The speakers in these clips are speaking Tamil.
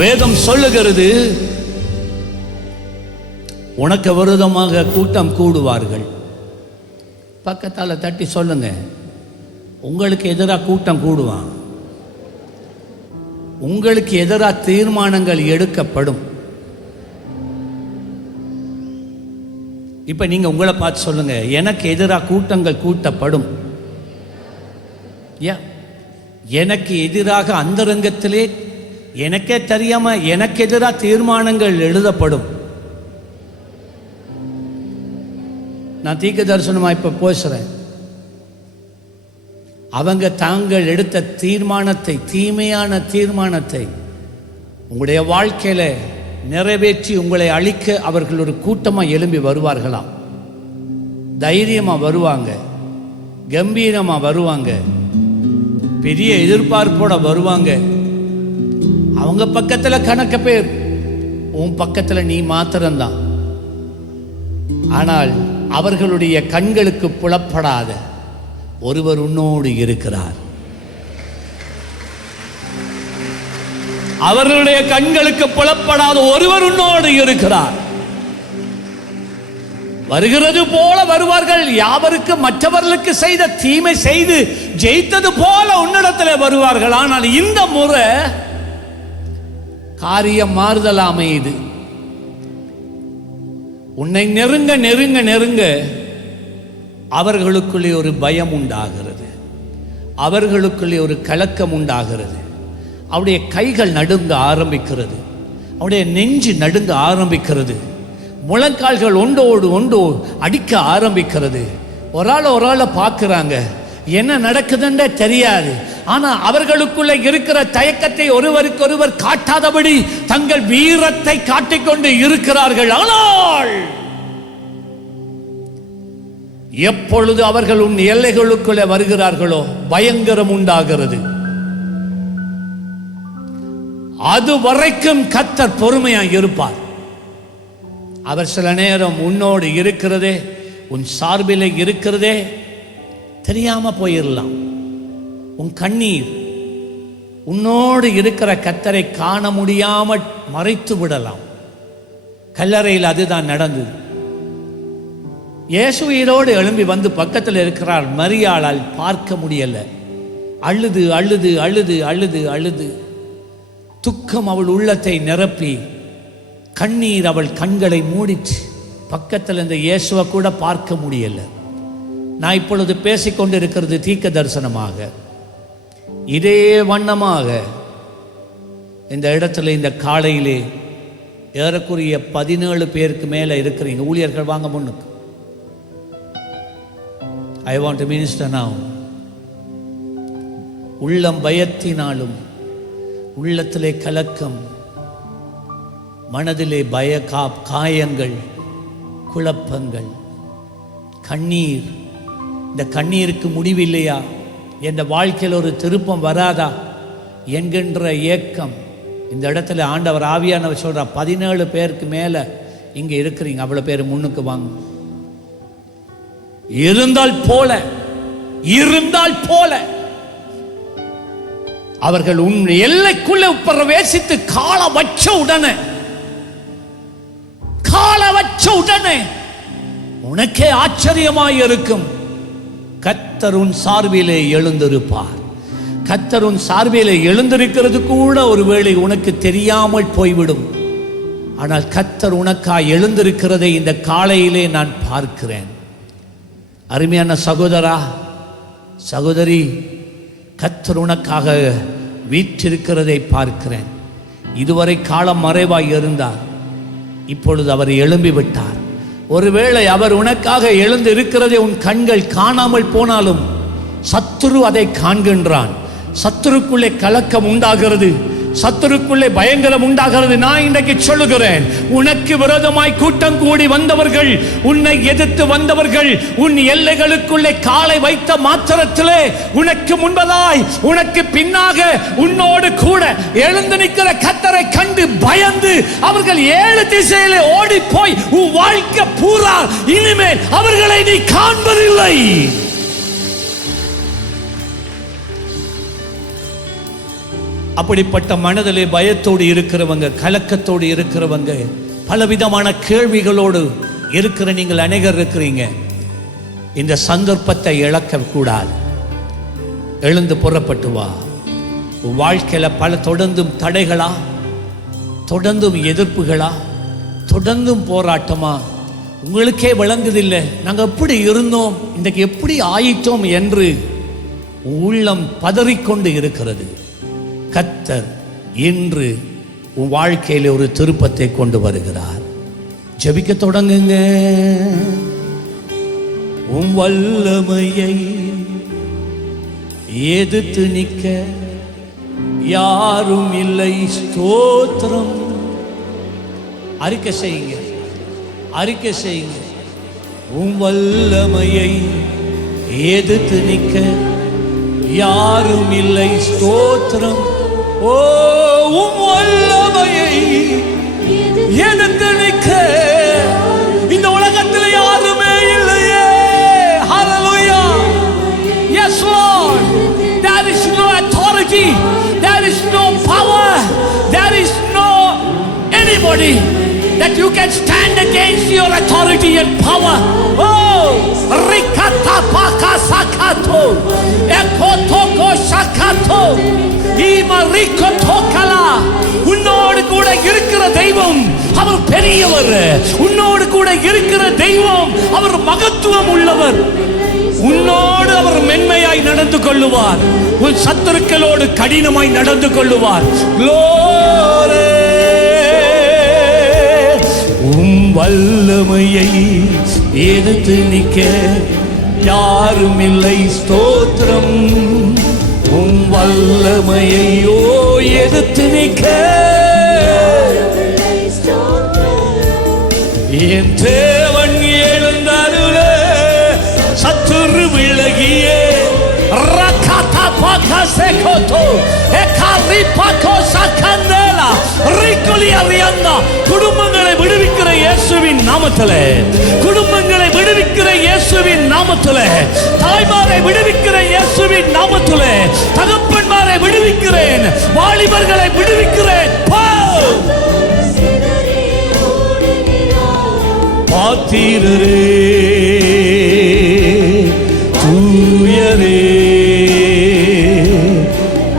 வேதம் சொல்லுகிறது, உனக்கு விரோதமாக கூட்டம் கூடுவார்கள். பக்கத்தால் தட்டி சொல்லுங்க, உங்களுக்கு எதிராக கூட்டம் கூடுவான். உங்களுக்கு எதிராக தீர்மானங்கள் எடுக்கப்படும். இப்ப நீங்க உங்களை பார்த்து சொல்லுங்க, எனக்கு எதிராக கூட்டங்கள் கூட்டப்படும். எனக்கு எதிராக அந்தரங்கத்திலே எனக்கே தெரியாம எனக்கு எதிராக தீர்மானங்கள் எழுதப்படும். நான் தீர்க்க தரிசனமா இப்ப பேசுறேன். அவங்க தாங்கள் எடுத்த தீர்மானத்தை, தீமையான தீர்மானத்தை உங்களுடைய வாழ்க்கையில நிறைவேற்றி உங்களை அழிக்க அவர்கள் ஒரு கூட்டமா எழும்பி வருவார்களாம். தைரியமா வருவாங்க, கம்பீரமா வருவாங்க, பெரிய எதிர்பார்ப்போட வருவாங்க. அவங்க பக்கத்துல கணக்க பேர், உன் பக்கத்துல நீ மாத்திரம்தான். ஆனால் அவர்களுடைய கண்களுக்கு புலப்படாத ஒருவர் உன்னோடு இருக்கிறார். அவர்களுடைய கண்களுக்கு புலப்படாத ஒருவர் உன்னோடு இருக்கிறார். வருகிறது போல வருவார்கள். யாவருக்கு மற்றவர்களுக்கு செய்த தீமை செய்து ஜெயித்தது போல உன்னிடத்தில் வருவார்கள். ஆனால் இந்த முறை காரியம் மாறுதல் அமையுது. உன்னை நெருங்க நெருங்க நெருங்க அவர்களுக்குள்ளே ஒரு பயம் உண்டாகிறது, அவர்களுக்குள்ளே ஒரு கலக்கம் உண்டாகிறது. அவருடைய கைகள் நடுங்க ஆரம்பிக்கிறது, அவருடைய நெஞ்சு நடுங்க ஆரம்பிக்கிறது, முழங்கால்கள் ஒன்றோடு ஒன்று அடிக்க ஆரம்பிக்கிறது. ஒரு ஆளை பார்க்குறாங்க, என்ன நடக்குதுன்னே தெரியாது. ஆனா அவர்களுக்குள்ள இருக்கிற தயக்கத்தை ஒருவருக்கொருவர் காட்டாதபடி தங்கள் வீரத்தை காட்டிக்கொண்டு இருக்கிறார்கள். ஆனால் எப்பொழுது அவர்கள் உன் எல்லைகளுக்குள்ளே வருகிறார்களோ பயங்கரம் உண்டாகிறது. அது வரைக்கும் கர்த்தர் பொறுமையாக இருப்பார். அவர் சில நேரம் உன்னோடு இருக்கிறதே, உன் சார்பிலே இருக்கிறதே தெரியாம போயிடலாம். உன் கண்ணீர் உன்னோடு இருக்கிற கர்த்தரை காண முடியாமல் மறைத்து விடலாம். கல்லறையில் அதுதான் நடந்தது. இயேசு உயிரோடு எழும்பி வந்து பக்கத்தில் இருக்கிறார். மரியாளால் பார்க்க முடியல. அழுது அழுது அழுது அழுது அழுது துக்கம் அவள் உள்ளத்தை நிரப்பி, கண்ணீர் அவள் கண்களை மூடிச்சு. பக்கத்தில் இந்த இயேசுவை கூட பார்க்க முடியல. நான் இப்பொழுது பேசிக்கொண்டிருக்கிறது தீர்க்க தரிசனமாக. இதே வண்ணமாக இந்த இடத்துல இந்த காலையிலே ஏறக்குறைய 17 பேருக்கு மேலே இருக்கிறீங்க. ஊழியர்கள் வாங்க முன்னுக்கு. I want to minister now. உள்ளம் பயத்தினாலும், உள்ளத்திலே கலக்கம், மனதிலே காயங்கள், குழப்பங்கள், கண்ணீர். இந்த கண்ணீருக்கு முடிவில்லையா? என் வாழ்க்கையில் ஒரு திருப்பம் வராதா என்கின்ற ஏக்கம். இந்த இடத்துல ஆண்டவர் ஆவியானவர் சொல்ற 17 பேருக்கு மேலே இங்கே இருக்கிறீங்க. அவ்வளோ பேர் முன்னுக்கு வாங்க. இருந்தால் போல அவர்கள் உன் எல்லைக்குள்ள பிரவேசித்து கால வச்ச உடனே உனக்கே ஆச்சரியமாய் இருக்கும். கர்த்தர் உன் சார்பிலே எழுந்திருப்பார். கர்த்தர் உன் சார்பிலே எழுந்திருக்கிறது கூட ஒருவேளை உனக்கு தெரியாமல் போய்விடும். ஆனால் கர்த்தர் உனக்காய் எழுந்திருக்கிறதை இந்த காலையிலே நான் பார்க்கிறேன். அருமையான சகோதரா, சகோதரி, கர்த்தர் உனக்காக வீற்றிருக்கிறதை பார்க்கிறேன். இதுவரை காலம் மறைவாய் இருந்தார், இப்பொழுது அவர் எழும்பி விட்டார். ஒருவேளை அவர் உனக்காக எழுந்து இருக்கிறதை உன் கண்கள் காணாமல் போனாலும் சத்துரு அதை காண்கின்றான். சத்துருக்குள்ளே கலக்கம் உண்டாகிறது, சத்துருக்குள்ளே பயங்கரம் உண்டாகிறது. நான் இன்றைக்கு சொல்லுகிறேன், உனக்கு விரோதமாய் கூட்டம் கூடி வந்தவர்கள், உன்னை எதிர்த்து வந்தவர்கள், உன் எல்லைகளுக்குள்ளே காலை வைத்த மாத்திரத்திலே உனக்கு முன்பதாய், உனக்கு பின்னாக, உன்னோடு கூட எழுந்து நிற்கிற கர்த்தரை கண்டு பயந்து அவர்கள் 7 திசையிலே ஓடி போய் உன் வாழ்க்கை பூரா இனிமேல் அவர்களை நீ காண்பதில்லை. அப்படிப்பட்ட மனதிலே பயத்தோடு இருக்கிறவங்க, கலக்கத்தோடு இருக்கிறவங்க, பலவிதமான கேள்விகளோடு இருக்கிற நீங்கள் அநேகர் இருக்கிறீங்க. இந்த சந்தர்ப்பத்தை இழக்க கூடாது. எழுந்து புறப்பட்டு வா. உன் வாழ்க்கையில பல தொடர்ந்தும் தடைகளா, தொடர்ந்தும் எதிர்ப்புகளா, தொடர்ந்தும் போராட்டமா, உங்களுக்கே விளங்குதில்லை நாங்கள் எப்படி இருந்தோம், இன்றைக்கு எப்படி ஆயிட்டோம் என்று உள்ளம் பதறிக்கொண்டு இருக்கிறது. கர்த்தர் இன்று உன் வாழ்க்கையில் ஒரு திருப்பத்தை கொண்டு வருகிறார். ஜெபிக்க தொடங்குங்க. உன் வல்லமையை எதிர்த்து நிற்க யாரும் இல்லை. ஸ்தோத்திரம். அறிக்கை செய்யுங்க, அறிக்கை செய்யுங்க. உன் வல்லமையை எதிர்த்து நிற்க யாரும் இல்லை. ஸ்தோத்திரம். ஓ, உன் வல்லமையை எதிர்த்து நிற்க இந்த உலகத்தில் யாருமே இல்லையே. ஹல்லேலூயா. Yes Lord. There is no authority, there is no power, there is no anybody that you can stand against your authority and power. Oh, rikata paka sakato ekotoko sakato ima rikotokala. உன்னோடு கூட இருக்கிற தெய்வம் அவர் பெரியவர். உன்னோடு கூட இருக்கிற தெய்வம் அவர் மகத்துவம் உள்ளவர். உன்னோடு அவர் மென்மையாய் நடந்து கொள்ளுவார். உன் சத்துருக்களோடு கடினமாய் நடந்து கொள்ளுவார். Glory. உம் வல்லமையை எதிர்த்து நிற்க யாரும் இல்லை. ஸ்தோத்திரம். உம் வல்லமையோ எதிர்த்து நிற்க என் தேவன் எழுந்தாருளே. சத்துரு விலகியே ரகாதா பாகா செகோதோ எகாரி பாகோ சகந்தேலா ரிகுலி அரியன்னா. குடும்பங்களை விடுவிக்கிற இயேசுவின் நாமத்திலே, குடும்பங்களை விடுவிக்கிற இயேசுவின் நாமத்திலே, தாய்மாரை விடுவிக்கிற இயேசுவின் நாமத்திலே, தகப்பன்மாரை விடுவிக்கிறேன், வாலிபர்களை விடுவிக்கிறேன். பாத்திரரே தூயரே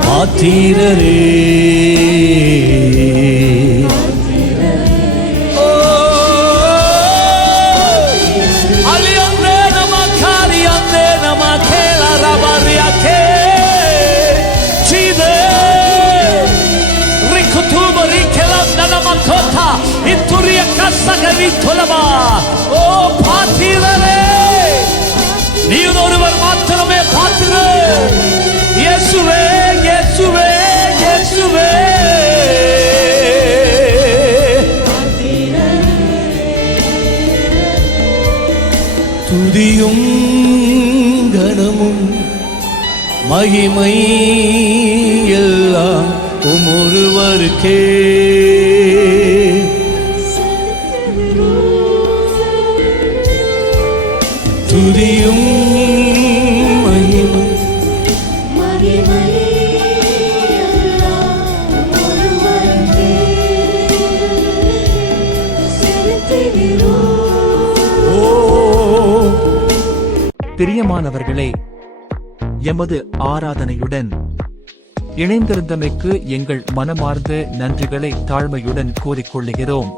பாத்திரரே ஓ பாத்திரரே, நீர் ஒருவர் மாத்திரமே பாத்திரர். இயேசுவே இயேசுவே இயேசுவே. துதியும் கனமும் மகிமை எல்லாம் ஒருவருக்கே. துதியும் மகிமை பிரியமானவர்களே, எமது ஆராதனையுடன் இணைந்திருந்தமைக்கு எங்கள் மனமார்ந்த நன்றிகளை தாழ்மையுடன் கூறிக்கொள்கிறோம்.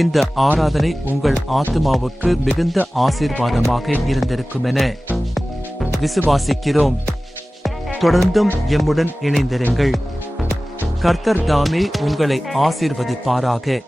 இந்த ஆராதனை உங்கள் ஆத்துமாவுக்கு மிகுந்த ஆசீர்வாதமாக இருந்திருக்கும் என விசுவாசிக்கிறோம். தொடர்ந்தும் எம்முடன் இணைந்திருங்கள். கர்த்தர் தாமே உங்களை ஆசீர்வதிப்பாராக.